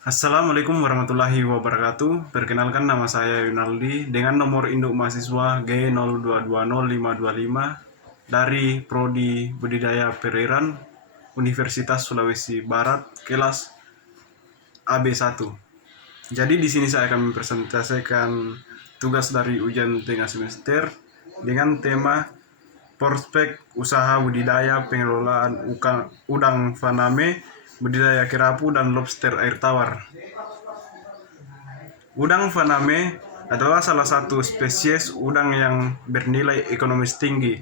Assalamualaikum warahmatullahi wabarakatuh. Perkenalkan, nama saya Yunaldi dengan nomor induk mahasiswa G02205525 dari Prodi Budidaya Perairan Universitas Sulawesi Barat, kelas AB1. Jadi di sini saya akan mempresentasikan tugas dari ujian tengah semester dengan tema prospek usaha budidaya pengelolaan udang faname, budidaya kerapu dan lobster air tawar. Udang faname adalah salah satu spesies udang yang bernilai ekonomis tinggi,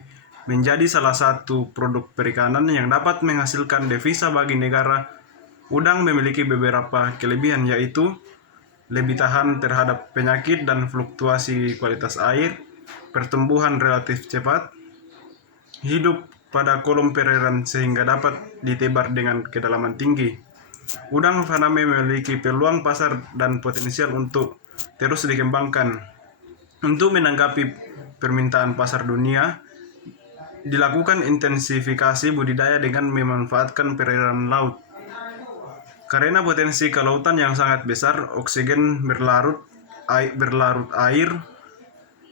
menjadi salah satu produk perikanan yang dapat menghasilkan devisa bagi negara. Udang memiliki beberapa kelebihan, yaitu lebih tahan terhadap penyakit dan fluktuasi kualitas air, pertumbuhan relatif cepat, hidup pada kolom perairan sehingga dapat ditebar dengan kedalaman tinggi. Udang faname memiliki peluang pasar dan potensial untuk terus dikembangkan. Untuk menanggapi permintaan pasar dunia, dilakukan intensifikasi budidaya dengan memanfaatkan perairan laut. Karena potensi kelautan yang sangat besar, oksigen berlarut air,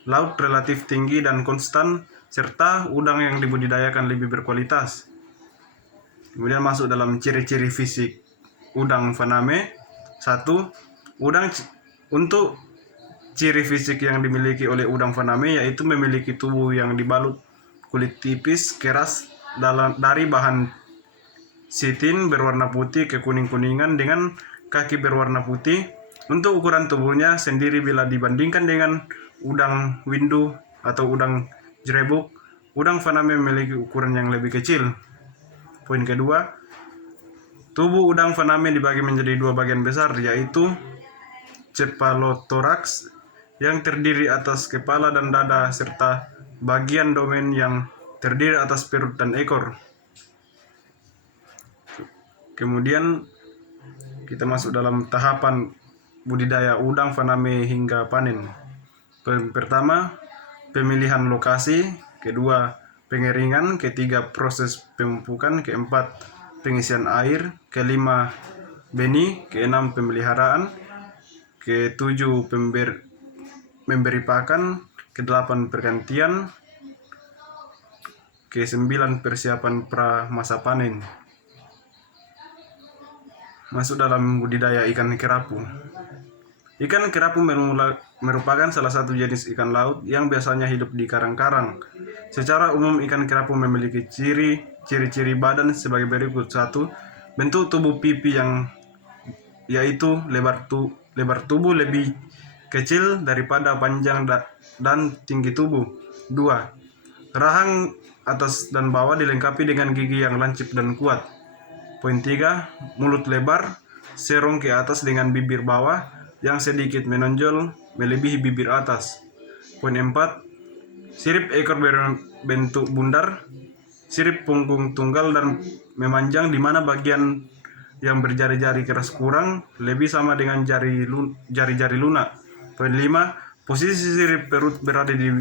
laut relatif tinggi dan konstan, serta udang yang dibudidayakan lebih berkualitas. Kemudian masuk dalam ciri-ciri fisik udang faname. 1. Untuk ciri fisik yang dimiliki oleh udang faname yaitu memiliki tubuh yang dibalut kulit tipis keras dari bahan sitin berwarna putih ke kuning-kuningan dengan kaki berwarna putih. Untuk ukuran tubuhnya sendiri, bila dibandingkan dengan udang windu atau udang jerebuk, udang faname memiliki ukuran yang lebih kecil. Poin kedua, tubuh udang faname dibagi menjadi dua bagian besar, yaitu cephalothorax yang terdiri atas kepala dan dada, serta bagian domen yang terdiri atas perut dan ekor. Kemudian kita masuk dalam tahapan budidaya udang faname hingga panen. Pertama, pemilihan lokasi. Kedua, pengeringan. Ketiga, proses pemupukan. Keempat, pengisian air. Kelima, benih. Keenam, pemeliharaan. Ketujuh, memberi pakan. Kedelapan, pergantian. Kesembilan, persiapan pra masa panen. Masuk dalam budidaya ikan kerapu. Ikan kerapu merupakan salah satu jenis ikan laut yang biasanya hidup di karang-karang. Secara umum, ikan kerapu memiliki ciri-ciri badan sebagai berikut. 1. Bentuk tubuh pipi yaitu lebar tubuh lebih kecil daripada panjang dan tinggi tubuh. 2. Rahang atas dan bawah dilengkapi dengan gigi yang lancip dan kuat. Poin 3. Mulut lebar, serong ke atas dengan bibir bawah yang sedikit menonjol melebihi bibir atas. Poin 4. Sirip ekor berbentuk bundar, sirip punggung tunggal dan memanjang, di mana bagian yang berjari-jari keras kurang lebih sama dengan jari-jari lunak. Poin 5. Posisi sirip perut berada di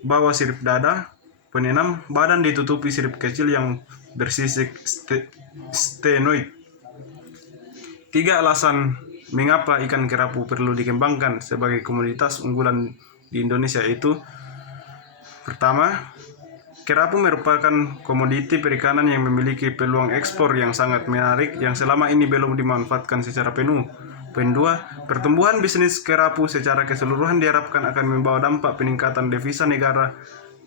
bawah sirip dada. Poin 6. Badan ditutupi sirip kecil yang bersisik stenoid. 3 alasan mengapa ikan kerapu perlu dikembangkan sebagai komoditas unggulan di Indonesia itu: pertama, kerapu merupakan komoditi perikanan yang memiliki peluang ekspor yang sangat menarik yang selama ini belum dimanfaatkan secara penuh. Poin 2, pertumbuhan bisnis kerapu secara keseluruhan diharapkan akan membawa dampak peningkatan devisa negara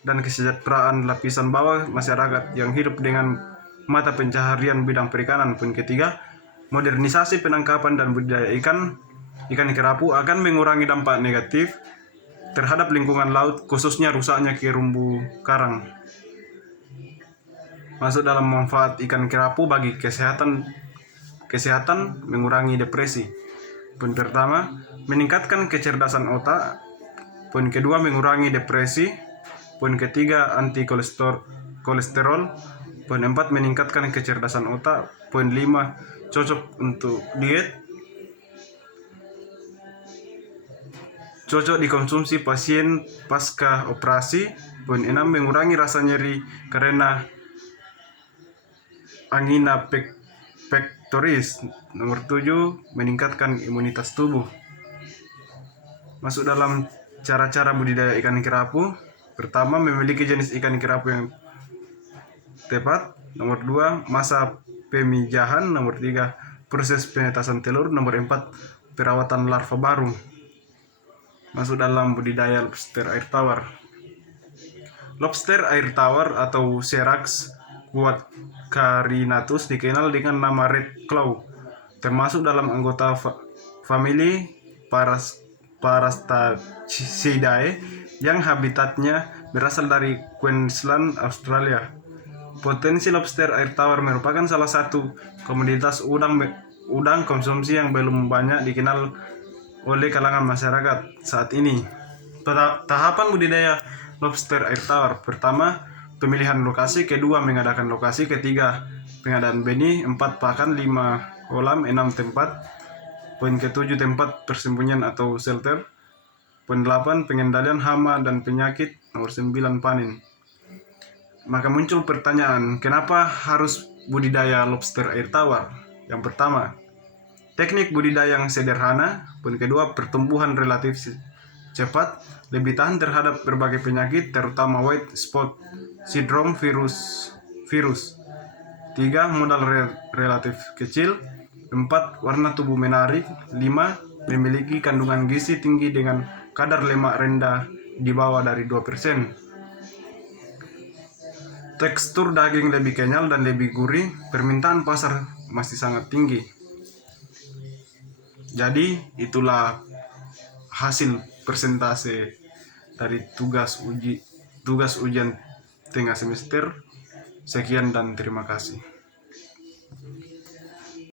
dan kesejahteraan lapisan bawah masyarakat yang hidup dengan mata pencaharian bidang perikanan. Poin ketiga, modernisasi penangkapan dan budidaya ikan kerapu akan mengurangi dampak negatif terhadap lingkungan laut, khususnya rusaknya terumbu karang. Masuk dalam manfaat ikan kerapu bagi kesehatan, mengurangi depresi. Poin pertama, meningkatkan kecerdasan otak. Poin kedua, mengurangi depresi. Poin ketiga, anti kolesterol. Poin 4, meningkatkan kecerdasan otak. Poin 5, cocok untuk diet. Cocok dikonsumsi pasien pasca operasi. Poin 6, mengurangi rasa nyeri karena angina protektoris. Nomor 7, meningkatkan imunitas tubuh. Masuk dalam cara-cara budidaya ikan kerapu. Pertama, memiliki jenis ikan kerapu yang tepat. Nomor 2, masa pemijahan. Nomor 3, proses penetasan telur. Nomor 4, perawatan larva baru. Masuk dalam budidaya lobster air tawar. Lobster air tawar atau Serax quadcarinatus dikenal dengan nama red claw, termasuk dalam anggota famili Parastachidae yang habitatnya berasal dari Queensland, Australia. Potensi lobster air tawar merupakan salah satu komoditas udang konsumsi yang belum banyak dikenal oleh kalangan masyarakat saat ini. Tahapan budidaya lobster air tawar. Pertama, pemilihan lokasi. Kedua, mengadakan lokasi. Ketiga, pengadaan benih. 4, pakan. 5, kolam. 6, tempat. Poin ke-7, tempat persembunyian atau shelter. Poin 8, pengendalian hama dan penyakit. Nomor 9, panen. Maka muncul pertanyaan, kenapa harus budidaya lobster air tawar? Yang pertama, teknik budidaya yang sederhana. Poin kedua, pertumbuhan relatif cepat, lebih tahan terhadap berbagai penyakit, terutama white spot syndrome virus. 3, modal relatif kecil. 4, warna tubuh menarik. 5, memiliki kandungan gizi tinggi dengan kadar lemak rendah di bawah dari 2%. Tekstur daging lebih kenyal dan lebih gurih. Permintaan pasar masih sangat tinggi. Jadi itulah hasil persentase dari tugas ujian tengah semester. Sekian dan terima kasih.